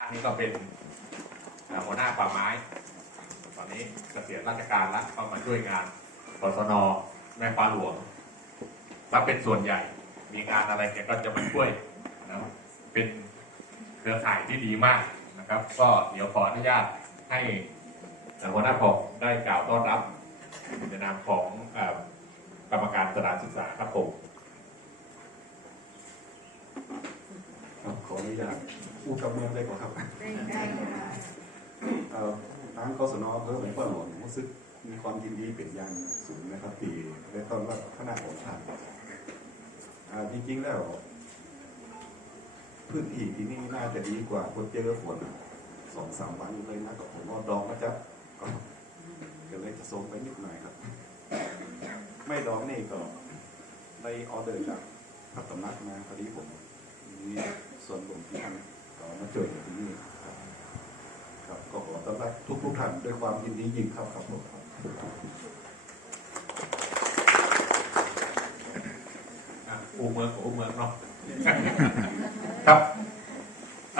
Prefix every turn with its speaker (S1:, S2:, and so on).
S1: อันนี้ก็เป็นหัวหน้าป่าไม้ ตอนนี้เกษียณราชการแล้วก็มาช่วยงานกศนแม่ฟ้าหลวงถ้าเป็นส่วนใหญ่ มีงานอะไรแกก็จะมาช่วยนะเป็นเครือข่ายที่ดีมากนะครับ ก็เดี๋ยวขออนุญาตให้หัวหน้าผมได้กล่าวต้อนรับในนามของอกรรมการสถานศึกษาครับผม
S2: ครับขออนุญาตพูดกับเมืองได้ก่อนครับ
S3: ได้ได้ค่ะ
S2: เอ่อทางกศนอำเภอหลวงพ่อหลวงรู้สึกมีความยินดีเป็นอย่างสูงนะครับที่ได้ต้อนรับคณะของชาติอ่าจริงๆแล้วพื้นที่ที่นี่น่าจะดีกว่าคนเจอฝนสองสามวันเลยนะกับผมว่าดองก็จะก็ก็เลยจะส่งไปนิดหน่อยครับ ไม่ดองนี่ก็ได้ออเดอร์จากพัฒนักมาพอดีผม มีส่วนรวมที่ท่านก็มาช่วยอยู่ที่นี่ครับครับก็ขอต้อนรับทุกทุกๆท่านด้วยความยินดียิ่งครับครับผมครับ
S1: อะอูเมืองกับอูเมืองเนาะครับ